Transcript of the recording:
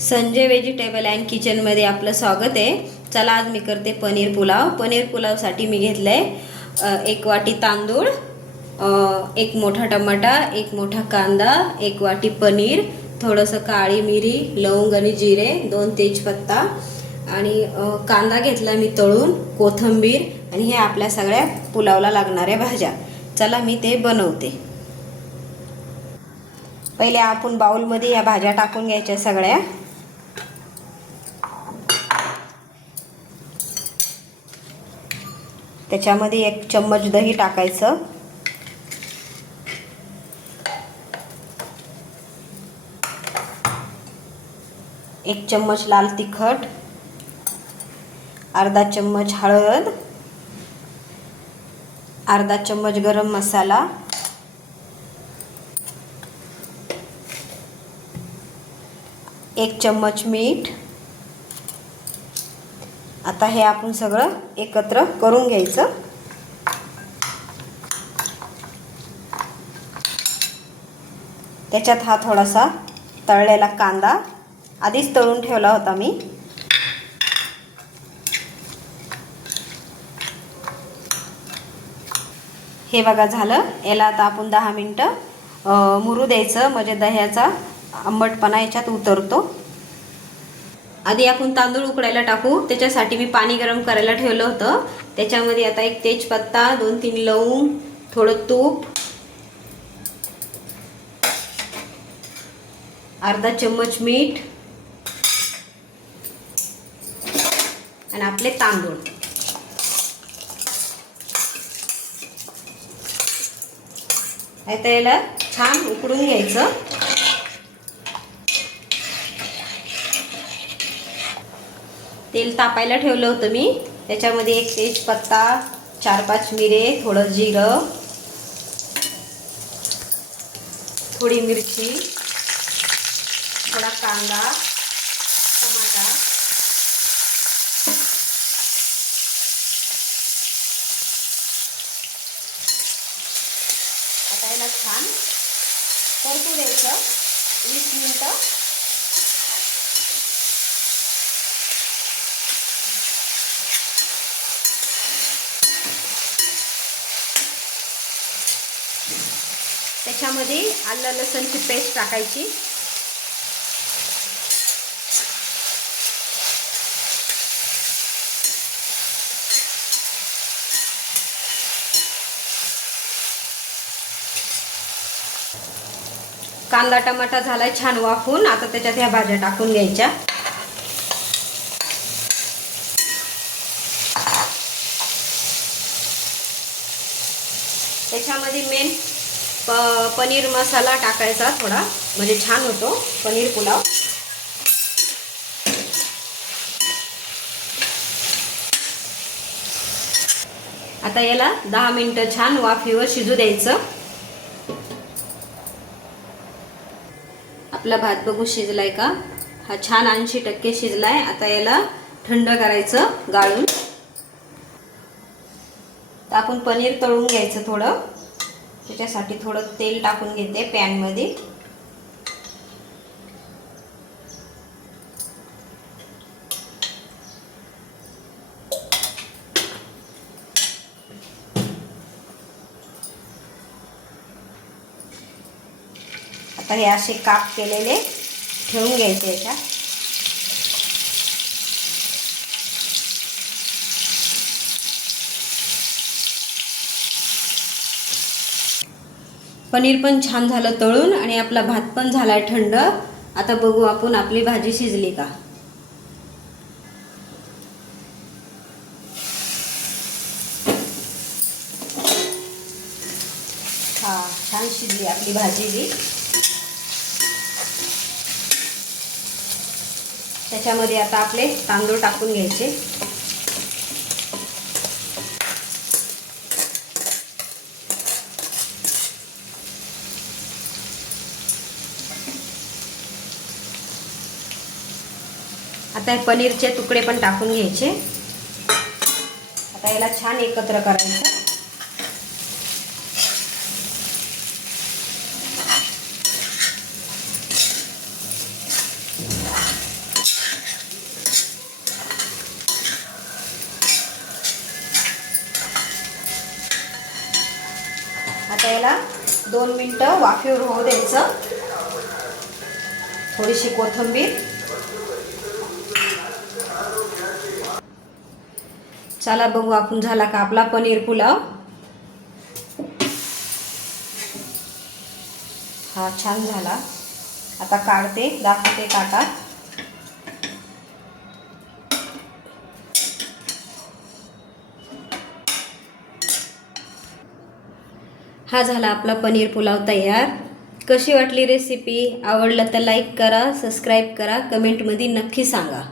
Sanjay vegetable and किचनमध्ये आपलं स्वागत आहे। चला आज मी करते पनीर पुलाव। पनीर पुलावसाठी मी घेतलंय 1 वाटी तांदूळ, 1 मोठा टमाटा, 1 मोठा कांदा, 1 वाटी पनीर, थोडंसं काळी मिरी, लवंग आणि जिरे, 2 तेजपत्ता आणि कांदा घेतला मी तळून, कोथिंबीर आणि हे आपल्या सगळ्या पुलावला लागणाऱ्या भाज्या। चला मी ते बनवते। पहिले आपण बाउलमध्ये या भाज्या टाकून घ्यायच्या सगळ्या। त्याच्यामध्ये 1 चम्मच दही टाकायचं, 1 चम्मच लाल तिखट, अर्धा चम्मच हळद, अर्धा चम्मच गरम मसाला, एक चम्मच मीठ। आता हे आपण सगळं एकत्र करून घ्यायचं। त्याच्यात हा थोडासा तळलेला कांदा आधीच तळून ठेवला होता मी। हे बघा झालं। याला आता आपण 10 मिनिटं मुरू द्यायचं, म्हणजे दह्याचा आंबटपणा याच्यात उतरतो। आधी आपण तांदूळ उकडायला टाकू। त्याच्यासाठी मी पाणी गरम करायला ठेवलं होतं। त्याच्यामध्ये आता 1 तेजपत्ता, 2-3 लवंग, थोडं तूप, अर्धा चम्मच मीठ आणि आपले तांदूळ। आता याला छान उकडून घ्यायचं। तेल तापायला ठेवलं होतं मी। त्याच्यामध्ये 1 तेजपत्ता, 4-5 मिरे, थोडं जिरं, थोडी मिरची, थोडा कांदा, टमाटा, आता याला छान परतू द्यायचं 20 मिनिटं। त्याच्यामध्ये आलं लसूणची पेस्ट टाकायची, कांदा टमाटा झालाय छान वाफून। आता त्याच्यात ह्या भाज्या टाकून घ्यायच्या। त्याच्यामध्ये मेन पनीर मसाला टाकायचा थोडा, म्हणजे छान होतो पनीर पुलाव। आता याला 10 मिनिटं छान वाफेवर शिजू द्यायचं। आपला भात बघू शिजलाय का? हा छान 80% शिजलाय। आता याला थंड करायचं गाळून। तर आपण पनीर तळून घ्यायचं थोडं। त्याच्यासाठी थोडं तेल टाकून घेते पॅन मध्ये। आता हे असे काप केलेले ठेवून घ्यायचे याच्यात। पनीर पण छान झालं तळून आणि आपला भात पण झालाय थंड। आता बघू आपण आपली भाजी शिजली का। हा छान शिजली आपली भाजी बी। त्याच्यामध्ये आता आपले तांदूळ टाकून घ्यायचे। आता हे पनीरचे तुकडे पण टाकून घ्यायचे। आता याला छान एकत्र करायचं। 2 मिनटं वाफेवर होऊ द्यायचं. थोडीशी कोथिंबीर. चला बघू आपण झाला का आपला पनीर पुलाव. हा छान झाला. आता काढते, दाखवते काटा. हा झाला आपला पनीर पुलाव तयार. कशी वाटली रेसिपी? आवडलं तर लाईक करा, सबस्क्राईब करा, कमेंटमध्ये नक्की सांगा.